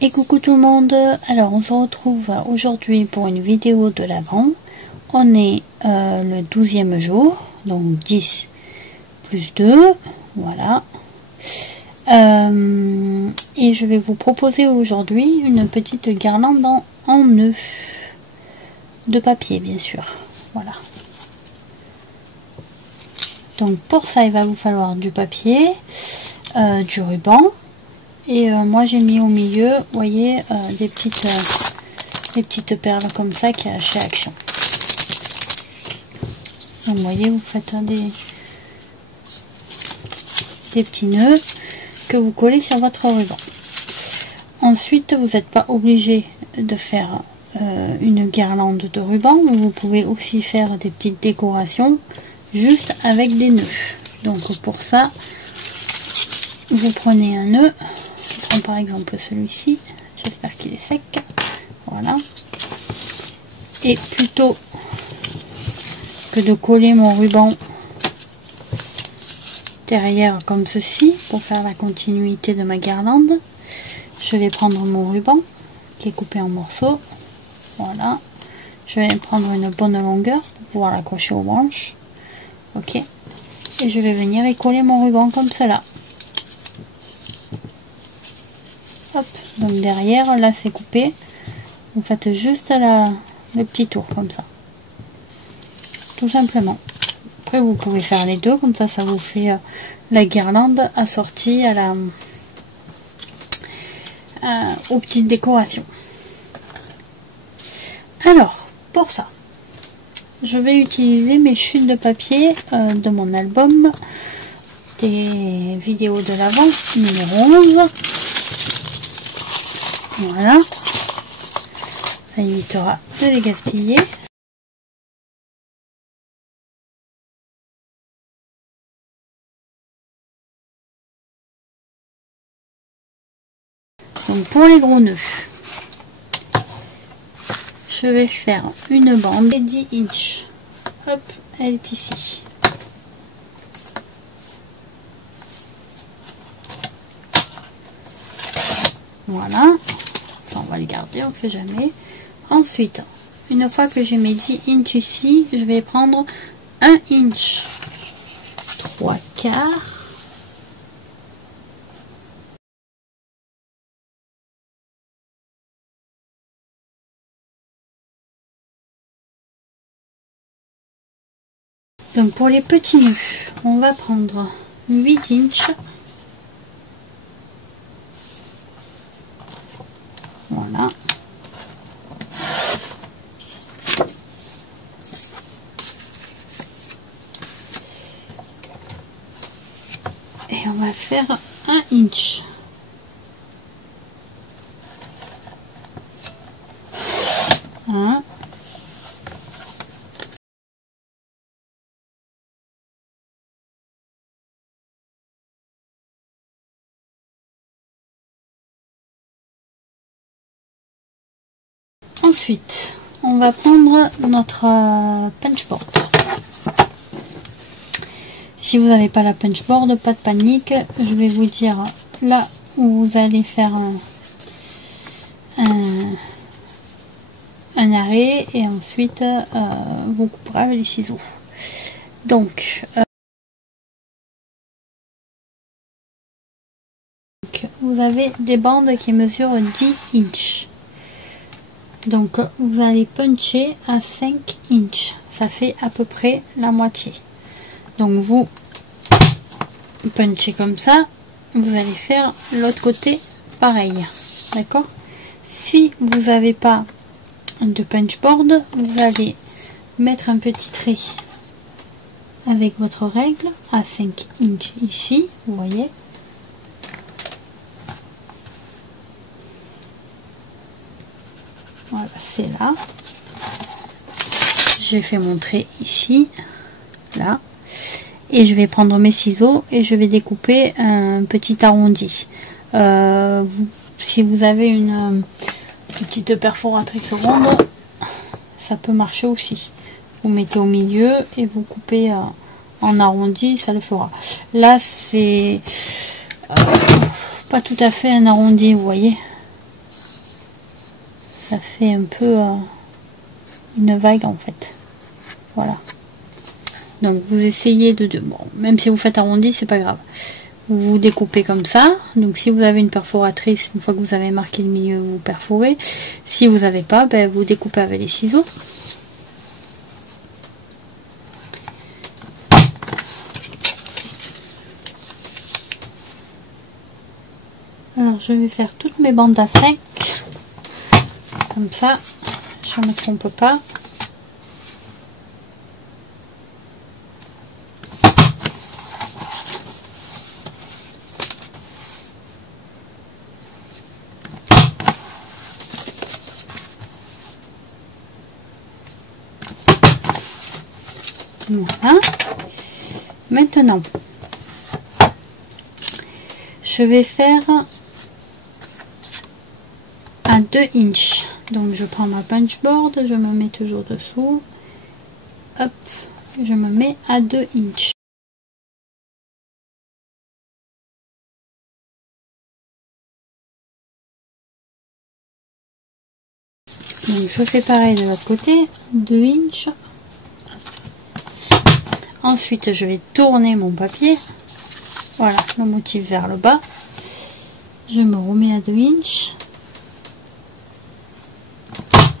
Et coucou tout le monde, alors on se retrouve aujourd'hui pour une vidéo de l'Avent. On est le 12e jour, donc 10 plus 2, voilà. Et je vais vous proposer aujourd'hui une petite guirlande en nœud, de papier bien sûr, voilà. Donc pour ça il va vous falloir du papier, du ruban. Et moi j'ai mis au milieu, vous voyez, des petites perles comme ça qu'il y a chez Action. Donc vous voyez, vous faites des petits nœuds que vous collez sur votre ruban. Ensuite, vous n'êtes pas obligé de faire une guirlande de ruban, vous pouvez aussi faire des petites décorations juste avec des nœuds. Donc pour ça, vous prenez un nœud. Je prends par exemple celui-ci, j'espère qu'il est sec, voilà. Et plutôt que de coller mon ruban derrière comme ceci pour faire la continuité de ma guirlande, je vais prendre mon ruban qui est coupé en morceaux, voilà. Je vais prendre une bonne longueur pour pouvoir l'accrocher aux branches, ok. Et je vais venir y coller mon ruban comme cela. Hop, donc derrière, là c'est coupé. Vous faites juste le petit tour comme ça. Tout simplement. Après vous pouvez faire les deux, comme ça ça vous fait la guirlande assortie à aux petites décorations. Alors, pour ça, je vais utiliser mes chutes de papier de mon album des vidéos de l'Avent numéro 11. Voilà, ça évitera de les gaspiller. Donc pour les gros nœuds, je vais faire une bande de 10 inches. Hop, elle est ici. Voilà. On va les garder, on ne sait jamais. Ensuite, une fois que j'ai mes 10 inches ici, je vais prendre 1 inch 3/4 donc pour les petits nœuds, on va prendre 8 inches. Voilà. Et on va faire 1 inch. Un. Ensuite, on va prendre notre punchboard. Si vous n'avez pas la punchboard, pas de panique, je vais vous dire là où vous allez faire un arrêt et ensuite vous couperez avec les ciseaux. Donc, vous avez des bandes qui mesurent 10 inches. Donc vous allez puncher à 5 inches, ça fait à peu près la moitié. Donc vous punchez comme ça, vous allez faire l'autre côté pareil, d'accord. Si vous n'avez pas de punchboard, vous allez mettre un petit trait avec votre règle à 5 inches ici, vous voyez. Voilà, c'est là. J'ai fait mon trait ici, là. Et je vais prendre mes ciseaux et je vais découper un petit arrondi. Si vous avez une petite perforatrice ronde, ça peut marcher aussi. Vous mettez au milieu et vous coupez en arrondi, ça le fera. Là, c'est pas tout à fait un arrondi, vous voyez. ça fait un peu une vague en fait. Voilà. Donc vous essayez bon, même si vous faites arrondi, c'est pas grave. Vous découpez comme ça. Donc si vous avez une perforatrice, une fois que vous avez marqué le milieu, vous perforez. Si vous n'avez pas, ben, vous découpez avec les ciseaux. Alors je vais faire toutes mes bandes à 5. Comme ça, je ne me trompe pas. Voilà. Maintenant, je vais faire à 2 inches. Donc je prends ma punch board, je me mets toujours dessous. Hop, je me mets à 2 inches. Donc je fais pareil de l'autre côté, 2 inches. Ensuite, je vais tourner mon papier. Voilà, le motif vers le bas. Je me remets à 2 inches.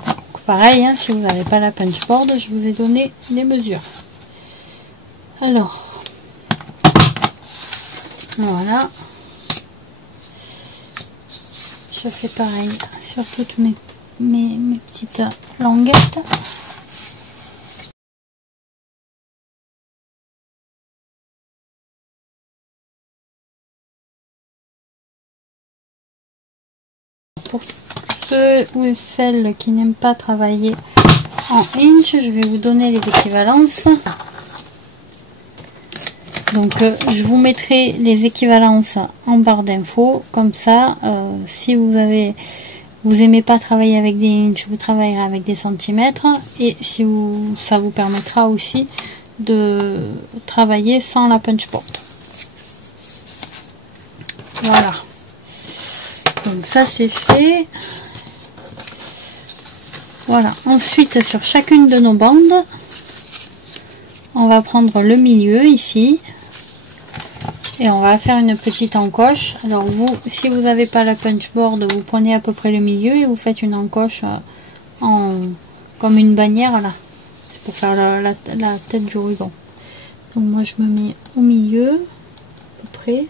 Donc, pareil, hein, si vous n'avez pas la punch board, je vous ai donné les mesures. Alors, voilà. Je fais pareil sur toutes mes petites languettes. Pour ceux ou celles qui n'aiment pas travailler en inch, je vais vous donner les équivalences. Donc je vous mettrai les équivalences en barre d'infos, comme ça si vous aimez pas travailler avec des inches, vous travaillerez avec des centimètres, et si ça vous permettra aussi de travailler sans la punch board. Voilà. Donc ça c'est fait. Voilà. Ensuite, sur chacune de nos bandes, on va prendre le milieu ici et on va faire une petite encoche. Alors vous, si vous n'avez pas la punch board, vous prenez à peu près le milieu et vous faites une encoche comme une bannière là. C'est pour faire la tête du ruban. Donc moi je me mets au milieu à peu près.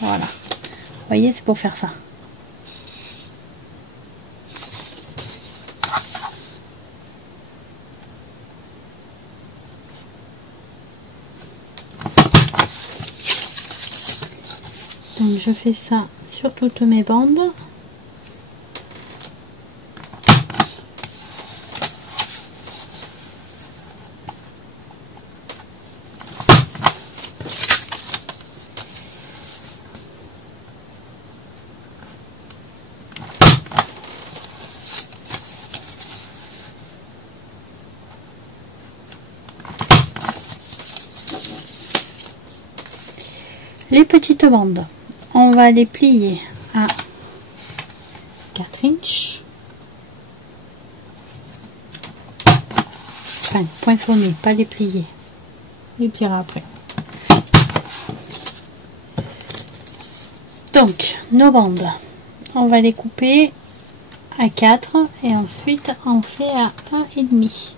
Voilà, vous voyez, c'est pour faire ça. Donc je fais ça sur toutes mes bandes. Les petites bandes, on va les plier à 4 inches. Enfin, poinçonner, pas les plier. Les plier après. Donc, nos bandes, on va les couper à 4 et ensuite on fait à 1,5.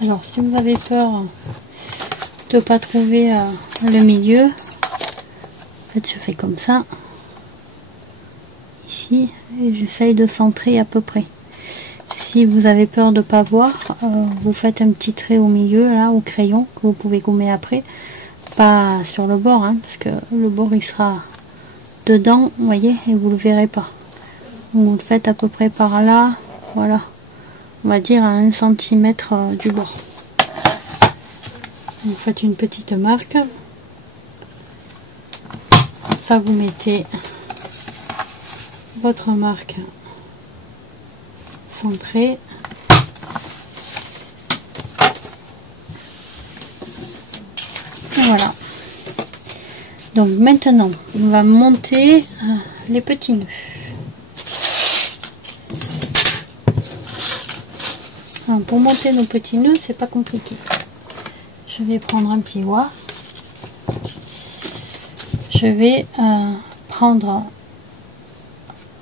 Alors, si vous avez peur de pas trouver le milieu, en fait je fais comme ça ici et j'essaye de centrer à peu près. Si vous avez peur de pas voir, vous faites un petit trait au milieu là au crayon que vous pouvez gommer après, pas sur le bord hein, parce que le bord il sera dedans, vous voyez, et vous le verrez pas. Donc vous le faites à peu près par là, voilà, on va dire à 1 cm du bord. Vous faites une petite marque, ça vous mettez votre marque centrée. Voilà. Donc maintenant, on va monter les petits nœuds. Alors, pour monter nos petits nœuds, c'est pas compliqué. Je vais prendre un plioir. Je vais prendre,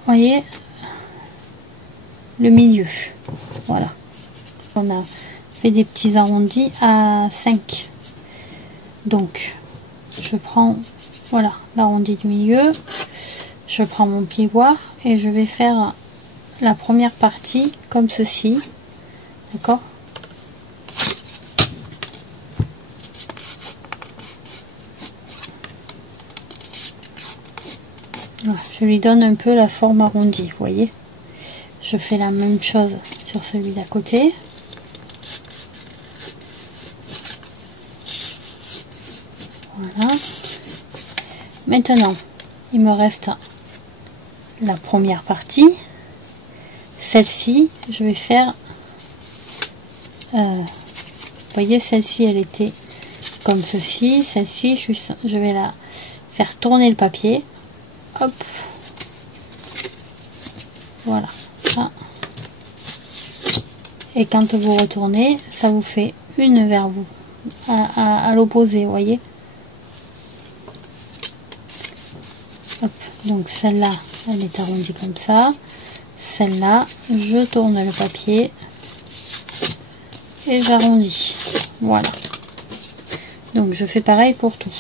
voyez, le milieu. Voilà. On a fait des petits arrondis à 5. Donc, je prends, voilà, l'arrondi du milieu. Je prends mon plioir et je vais faire la première partie comme ceci. D'accord ? Voilà, je lui donne un peu la forme arrondie, vous voyez. Je fais la même chose sur celui d'à côté. Voilà. Maintenant, il me reste la première partie. Celle-ci, je vais faire... vous voyez, celle-ci, elle était comme ceci. Celle-ci, je vais la faire tourner le papier. Hop. Voilà. Ça. Et quand vous retournez, ça vous fait une vers vous. À l'opposé, vous voyez. Hop. Donc celle-là, elle est arrondie comme ça. Celle-là, je tourne le papier. Et j'arrondis. Voilà. Donc je fais pareil pour tout.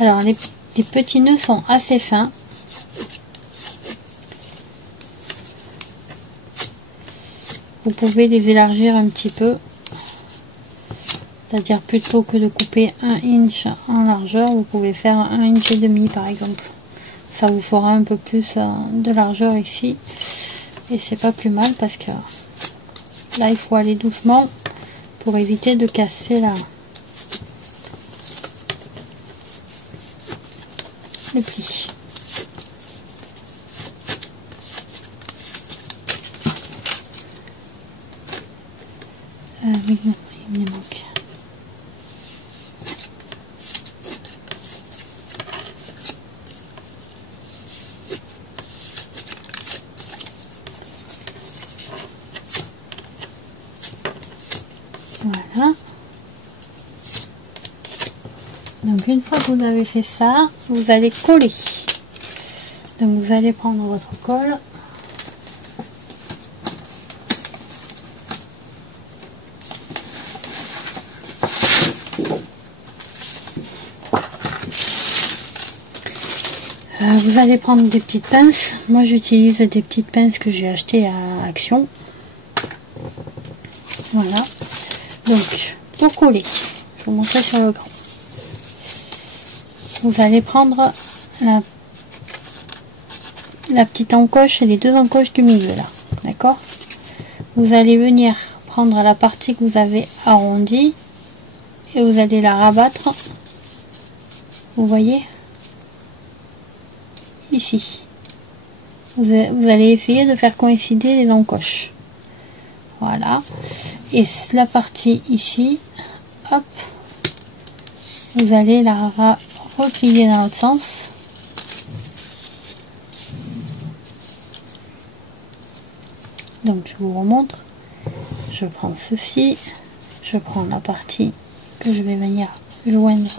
Alors les petits nœuds sont assez fins. Vous pouvez les élargir un petit peu. C'est-à-dire plutôt que de couper 1 inch en largeur, vous pouvez faire 1 inch et demi par exemple. Ça vous fera un peu plus de largeur ici. Et c'est pas plus mal parce que là il faut aller doucement pour éviter de casser le pli. Oui, il me manque. Voilà. Donc une fois que vous avez fait ça, vous allez coller. Donc vous allez prendre votre colle. Vous allez prendre des petites pinces. Moi j'utilise des petites pinces que j'ai achetées à Action. Voilà. Donc pour coller, je vais vous montrer sur le grand. Vous allez prendre la petite encoche et les deux encoches du milieu là. D'accord? Vous allez venir prendre la partie que vous avez arrondie et vous allez la rabattre. Vous voyez? Ici. Vous allez essayer de faire coïncider les encoches. Voilà. Et la partie ici, hop, vous allez la replier dans l'autre sens. Donc je vous remontre, je prends ceci, je prends la partie que je vais venir joindre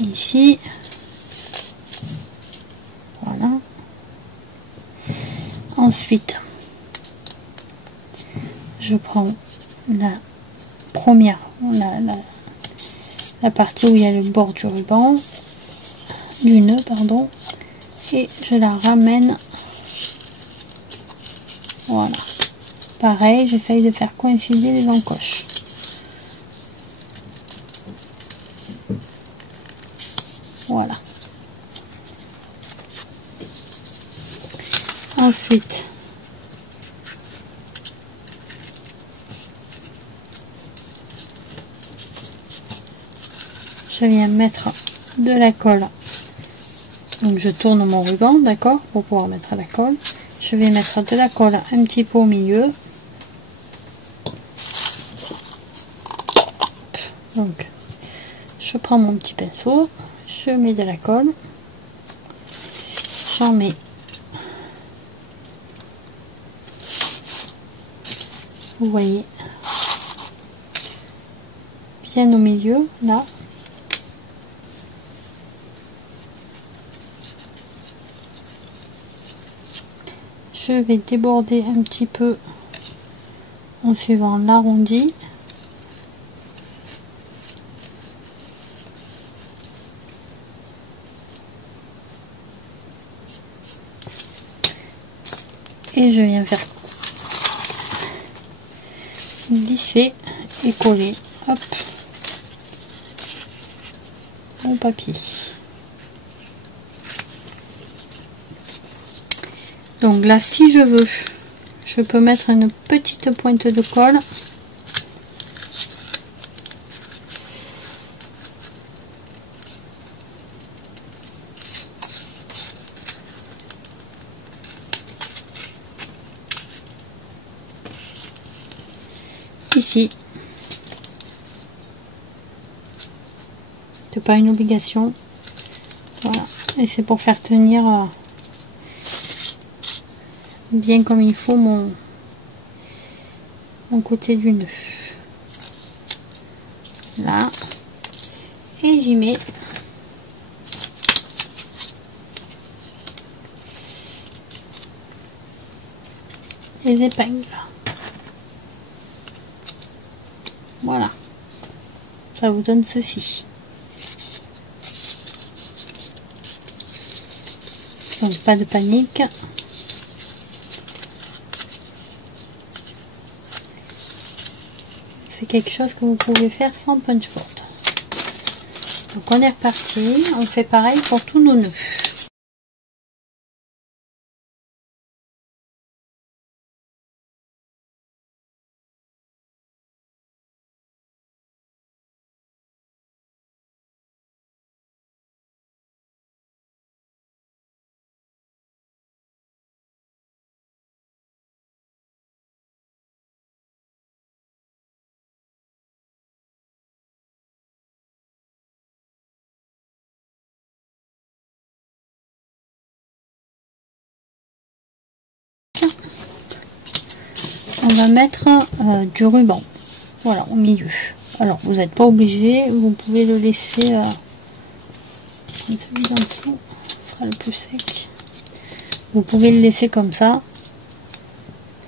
ici, voilà. Ensuite je prends la première, la partie où il y a le bord du ruban, du nœud pardon, et je la ramène, voilà. Pareil, j'essaye de faire coïncider les encoches. Voilà. Ensuite, je viens mettre de la colle. Donc je tourne mon ruban, d'accord, pour pouvoir mettre la colle. Je vais mettre de la colle un petit peu au milieu. Donc je prends mon petit pinceau, je mets de la colle, j'en mets vous voyez bien au milieu là. Je vais déborder un petit peu en suivant l'arrondi. Et je viens faire glisser et coller, hop, mon papier. Donc là, si je veux, je peux mettre une petite pointe de colle. Ici. C'est pas une obligation. Voilà. Et c'est pour faire tenir bien comme il faut mon côté du nœud. Là. Et j'y mets les épingles. Voilà. Ça vous donne ceci. Donc pas de panique. C'est quelque chose que vous pouvez faire sans punch board. Donc on est reparti. On fait pareil pour tous nos nœuds. On va mettre du ruban, voilà, au milieu. Alors vous n'êtes pas obligé, vous pouvez le laisser celui d'en dessous sera le plus sec. Vous pouvez le laisser comme ça.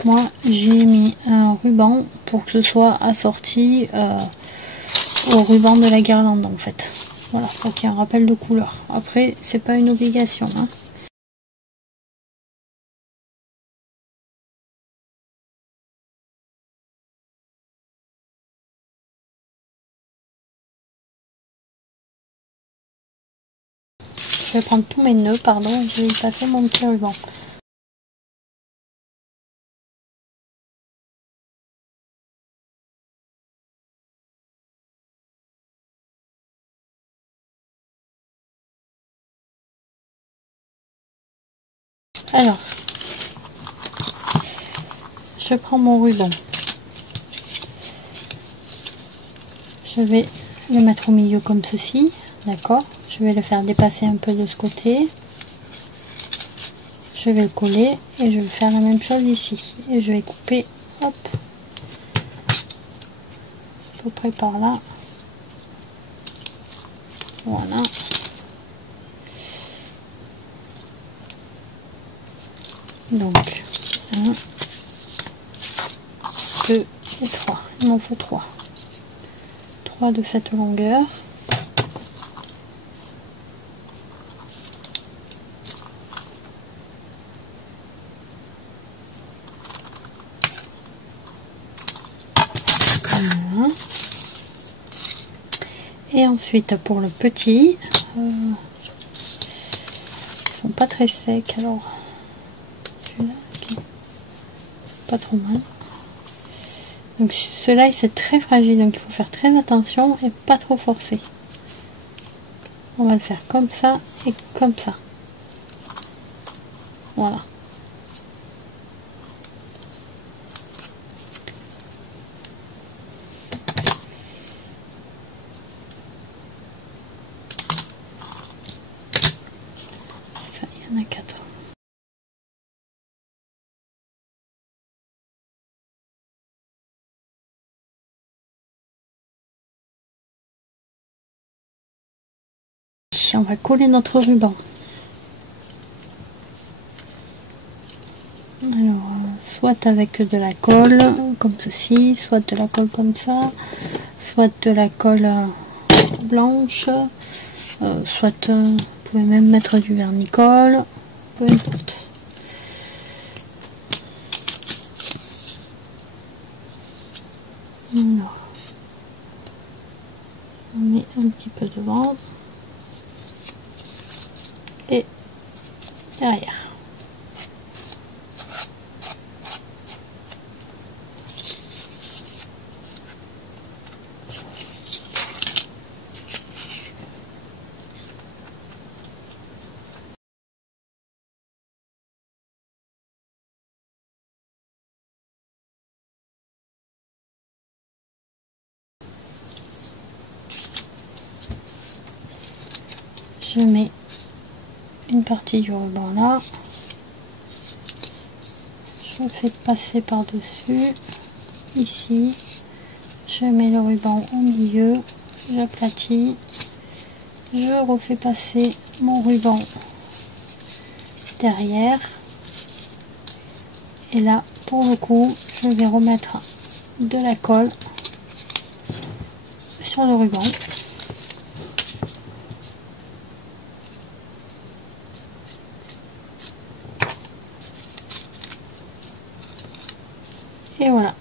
Moi j'ai mis un ruban pour que ce soit assorti au ruban de la guirlande en fait. Voilà, pour qu'il y ait un rappel de couleur. Après c'est pas une obligation, hein. Je vais prendre tous mes nœuds, pardon, je vais y passer mon petit ruban. Alors, je prends mon ruban. Je vais le mettre au milieu comme ceci, d'accord. Je vais le faire dépasser un peu de ce côté. Je vais le coller et je vais faire la même chose ici. Et je vais couper, hop, à peu près par là. Voilà. Donc, 1, 2 et 3. Il m'en faut 3. 3 de cette longueur. Voilà. Et ensuite pour le petit, ils sont pas très secs, alors celui-là, okay. Pas trop mal. Donc ceux-là c'est très fragile, donc il faut faire très attention et pas trop forcer. On va le faire comme ça et comme ça. Voilà. Ça, il y en a 4. On va coller notre ruban. Alors, soit avec de la colle comme ceci, soit de la colle comme ça, soit de la colle blanche, soit vous pouvez même mettre du vernis-colle, peu importe. Alors, on met un petit peu devant et derrière. Je mets une partie du ruban là, je fais passer par dessus ici, je mets le ruban au milieu, j'aplatis, je refais passer mon ruban derrière et là pour le coup je vais remettre de la colle sur le ruban. Et voilà.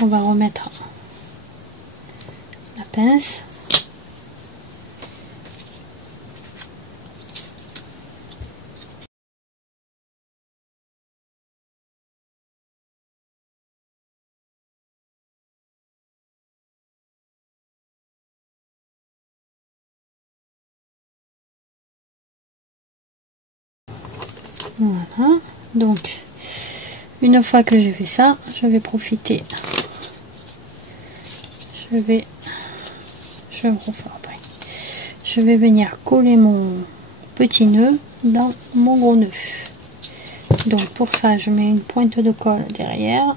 On va remettre la pince. Voilà. Donc, une fois que j'ai fait ça, je vais profiter. Je vais le refaire après. Je vais venir coller mon petit nœud dans mon gros nœud. Donc pour ça, je mets une pointe de colle derrière.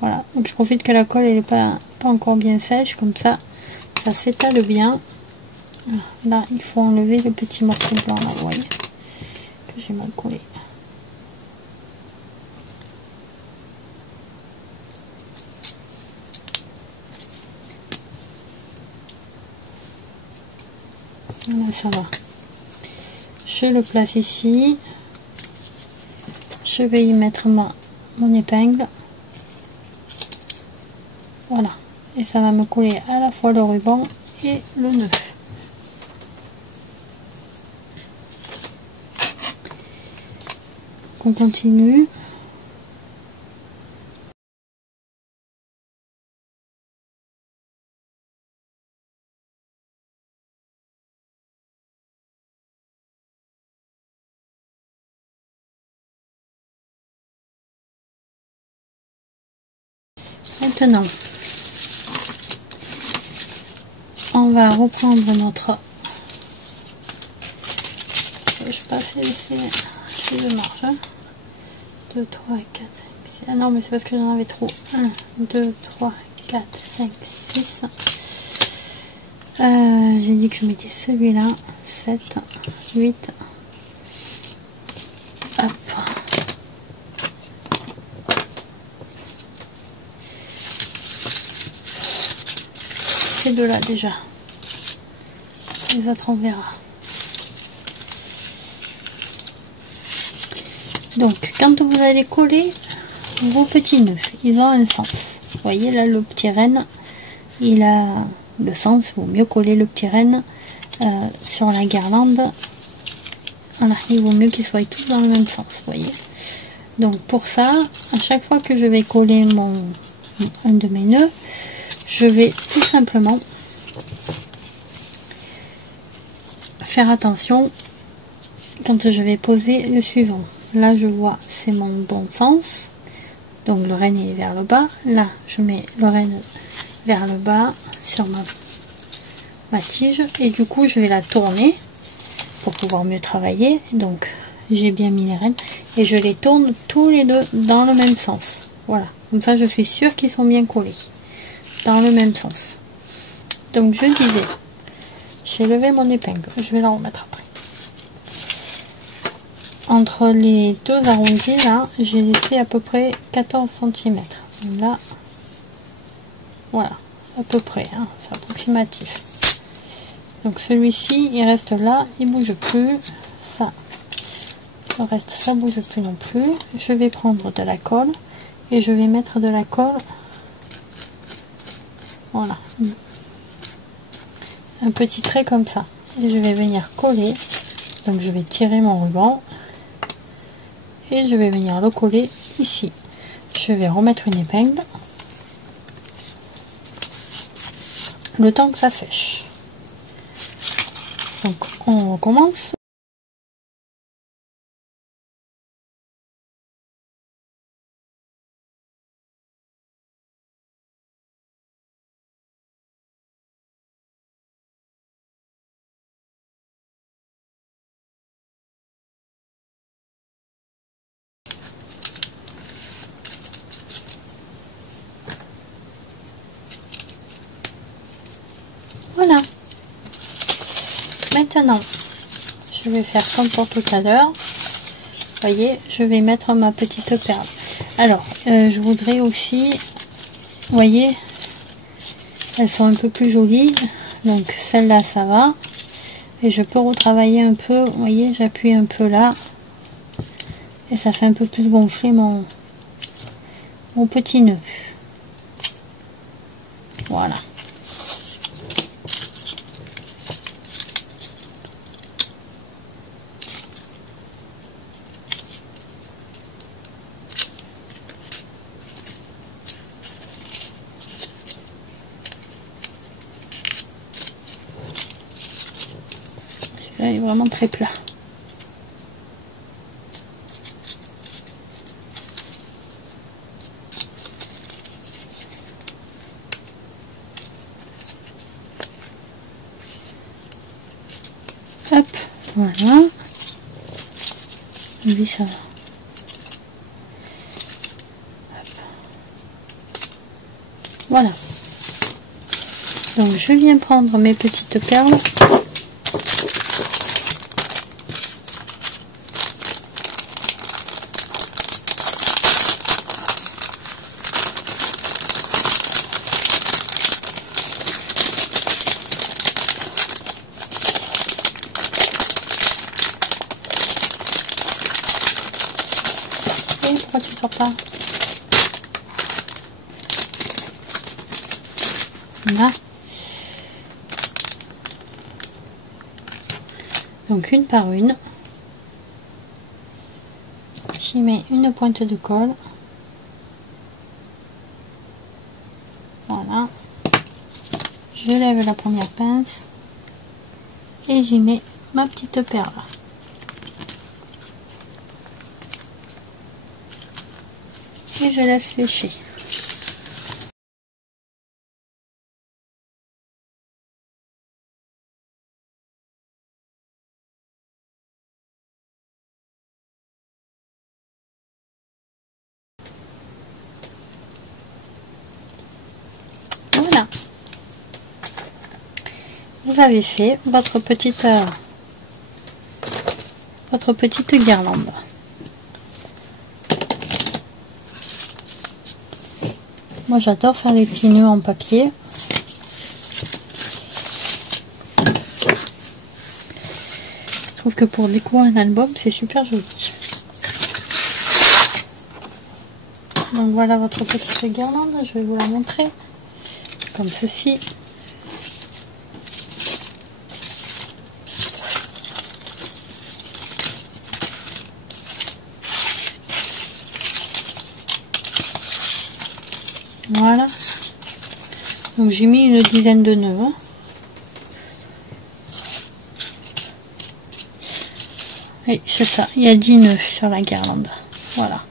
Voilà. Donc je profite que la colle elle n'est pas encore bien sèche, comme ça, ça s'étale bien. Là, il faut enlever le petit morceau blanc là, vous voyez, que j'ai mal collé. Là, ça va. Je le place ici. Je vais y mettre mon épingle. Voilà. Et ça va me coller à la fois le ruban et le nœud. On continue. Maintenant, on va reprendre notre... Je sais pas si c'est de marge. 2, 3, 4, 5, 6. Ah non, mais c'est parce que j'en avais trop. 1, 2, 3, 4, 5, 6. J'ai dit que je mettais celui-là. 7, 8. Hop. Ces deux-là déjà. Les autres, on verra. Donc, quand vous allez coller vos petits nœuds, ils ont un sens. Vous voyez là, le petit renne, il a le sens. Il vaut mieux coller le petit renne sur la guirlande. Voilà, il vaut mieux qu'ils soient tous dans le même sens. Vous voyez. Donc, pour ça, à chaque fois que je vais coller un de mes nœuds, je vais tout simplement faire attention quand je vais poser le suivant. Là, je vois, c'est mon bon sens. Donc, le renne est vers le bas. Là, je mets le renne vers le bas sur ma tige. Et du coup, je vais la tourner pour pouvoir mieux travailler. Donc, j'ai bien mis les rennes. Et je les tourne tous les deux dans le même sens. Voilà. Comme ça, je suis sûre qu'ils sont bien collés. Dans le même sens. Donc, je disais, j'ai levé mon épingle. Je vais la remettre après. Entre les deux arrondis, là, j'ai laissé à peu près 14 cm. Là, voilà, à peu près, hein, c'est approximatif. Donc celui-ci, il reste là, il bouge plus. Ça, le reste, ça bouge plus non plus. Je vais prendre de la colle et je vais mettre de la colle. Voilà, un petit trait comme ça. Et je vais venir coller. Donc je vais tirer mon ruban. Et je vais venir le coller ici. Je vais remettre une épingle. Le temps que ça sèche. Donc on recommence. Voilà. Maintenant, je vais faire comme pour tout à l'heure. Vous voyez, je vais mettre ma petite perle. Alors, je voudrais aussi, vous voyez, elles sont un peu plus jolies. Donc, celle-là, ça va. Et je peux retravailler un peu. Vous voyez, j'appuie un peu là. Et ça fait un peu plus gonfler mon petit nœud. Voilà. Celui-là est vraiment très plat. Hop, voilà. Oui, ça va. Hop. Voilà. Donc je viens prendre mes petites perles. Pourquoi tu sors pas? Là. Donc une par une. J'y mets une pointe de colle. Voilà. Je lève la première pince. Et j'y mets ma petite perle. Et je laisse sécher. vous avez fait votre petite guirlande. Moi j'adore faire les petits nœuds en papier. Je trouve que pour décorer un album c'est super joli. Donc voilà votre petite guirlande, je vais vous la montrer comme ceci. Voilà, donc j'ai mis une dizaine de nœuds. Hein. Et c'est ça, il y a 10 nœuds sur la guirlande. Voilà.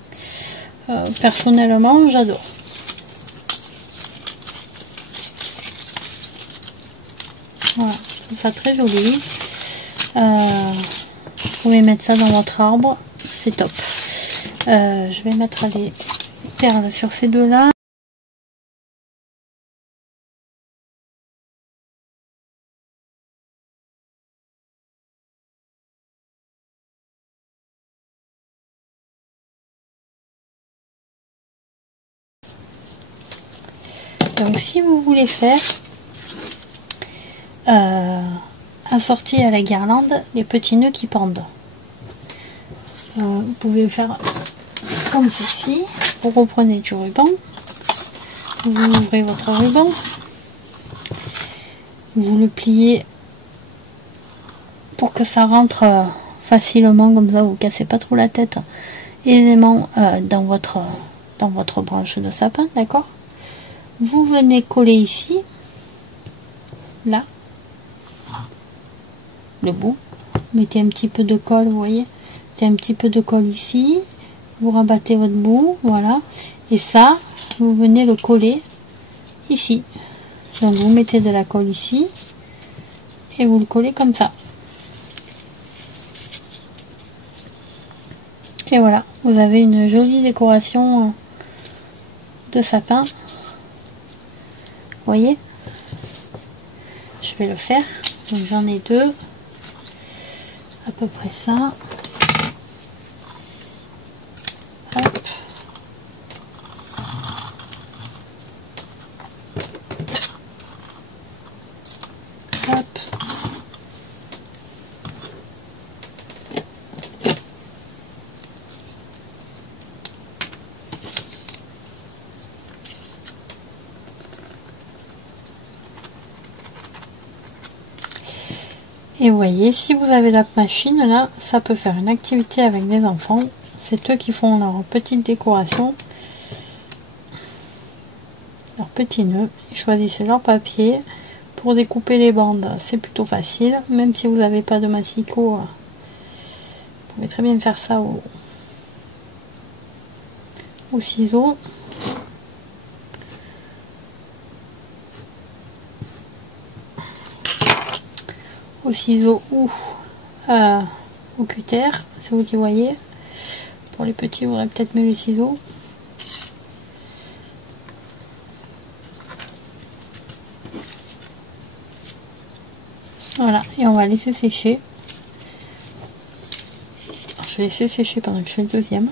Personnellement, j'adore. Voilà, je trouve ça très joli. Vous pouvez mettre ça dans votre arbre, c'est top. Je vais mettre les perles sur ces deux-là. Donc si vous voulez faire assorti à la guirlande les petits nœuds qui pendent, vous pouvez faire comme ceci. Vous reprenez du ruban, vous ouvrez votre ruban, vous le pliez pour que ça rentre facilement, comme ça vous ne cassez pas trop la tête, aisément dans votre branche de sapin, d'accord. Vous venez coller ici, là, le bout, mettez un petit peu de colle, vous voyez, mettez un petit peu de colle ici, vous rabattez votre bout, voilà, et ça, vous venez le coller ici. Donc vous mettez de la colle ici, et vous le collez comme ça. Et voilà, vous avez une jolie décoration de sapin. Vous voyez, je vais le faire. Donc j'en ai deux, à peu près ça. Hop. Hop. Et vous voyez, si vous avez la machine là, ça peut faire une activité avec les enfants. C'est eux qui font leur petite décoration, leurs petits nœuds. Ils choisissent leur papier. Pour découper les bandes, c'est plutôt facile. Même si vous n'avez pas de massicot, vous pouvez très bien faire ça au ciseau. Au ciseau ou au cutter, c'est vous qui voyez. Pour les petits, vous aurez peut-être mieux les ciseaux. Voilà, et on va laisser sécher. Alors, je vais laisser sécher pendant que je fais le deuxième.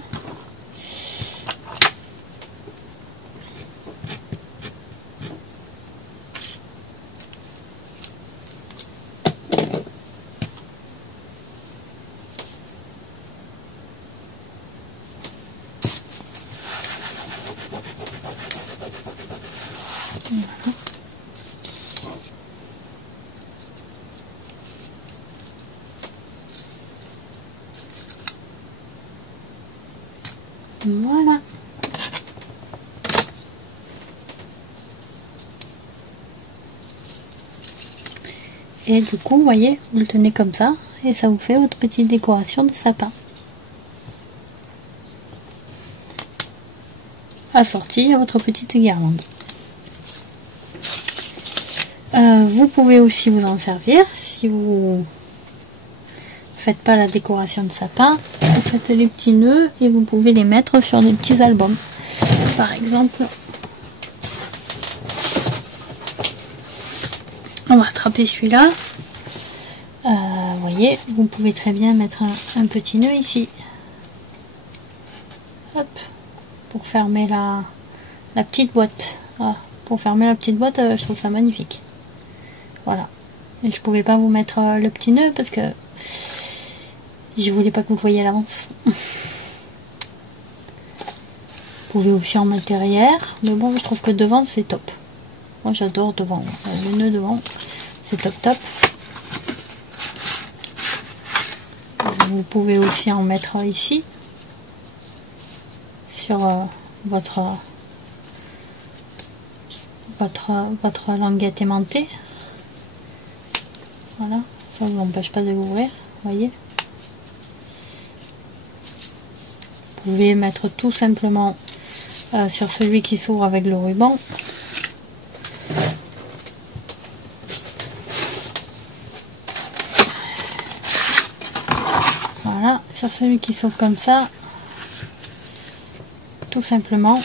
Voilà. Et du coup, vous voyez, vous le tenez comme ça et ça vous fait votre petite décoration de sapin. Assorti à votre petite guirlande. Vous pouvez aussi vous en servir si vous faites pas la décoration de sapin. Vous faites les petits nœuds et vous pouvez les mettre sur des petits albums. Par exemple, On va attraper celui-là. Vous voyez, vous pouvez très bien mettre un petit nœud ici. Hop, pour fermer la petite boîte. Voilà. Pour fermer la petite boîte, je trouve ça magnifique. Voilà. Et je pouvais pas vous mettre le petit nœud parce que je voulais pas que vous le voyiez à l'avance. Vous pouvez aussi en mettre derrière, mais bon, je trouve que devant c'est top. Moi j'adore devant, le nœud devant, c'est top top. Vous pouvez aussi en mettre ici, sur votre languette aimantée. Voilà, ça ne vous empêche pas de l'ouvrir, voyez. Vous pouvez mettre tout simplement sur celui qui s'ouvre avec le ruban. Voilà, sur celui qui s'ouvre comme ça, tout simplement,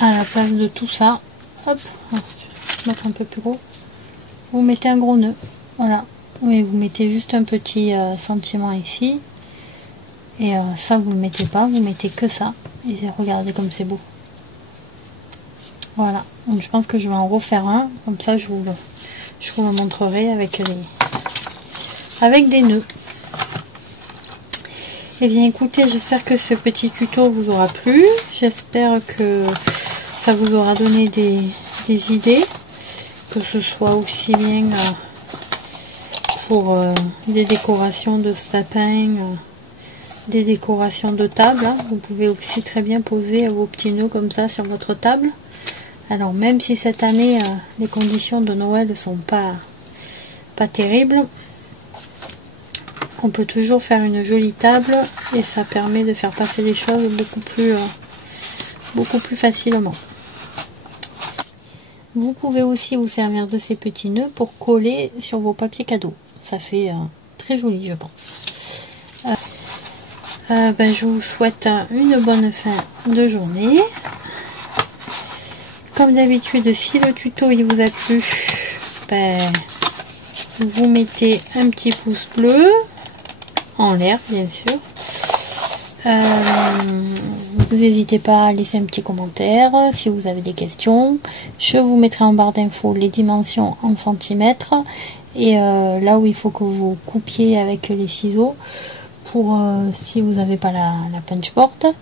à la place de tout ça, hop, je vais mettre un peu plus gros, vous mettez un gros nœud, voilà, et vous mettez juste un petit sentiment ici, et ça vous ne le mettez pas, vous mettez que ça, et regardez comme c'est beau. Voilà, donc je pense que je vais en refaire un, comme ça je vous le montrerai avec des nœuds. Et bien écoutez, j'espère que ce petit tuto vous aura plu, j'espère que ça vous aura donné des idées, que ce soit aussi bien pour des décorations de sapin, des décorations de table, hein. Vous pouvez aussi très bien poser vos petits nœuds comme ça sur votre table. Alors même si cette année les conditions de Noël ne sont pas terribles, on peut toujours faire une jolie table et ça permet de faire passer les choses beaucoup plus facilement. Vous pouvez aussi vous servir de ces petits nœuds pour coller sur vos papiers cadeaux. Ça fait très joli, je pense. Je vous souhaite une bonne fin de journée. Comme d'habitude, si le tuto il vous a plu, vous mettez un petit pouce bleu en l'air, bien sûr. Vous n'hésitez pas à laisser un petit commentaire si vous avez des questions. Je vous mettrai en barre d'infos les dimensions en centimètres et là où il faut que vous coupiez avec les ciseaux pour si vous n'avez pas la punch board.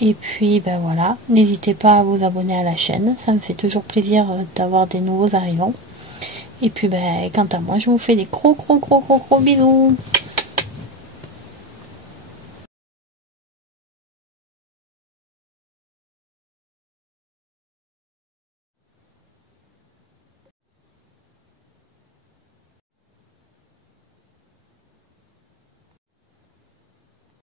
Et puis voilà, n'hésitez pas à vous abonner à la chaîne, ça me fait toujours plaisir d'avoir des nouveaux arrivants. Et puis quant à moi, je vous fais des gros bisous.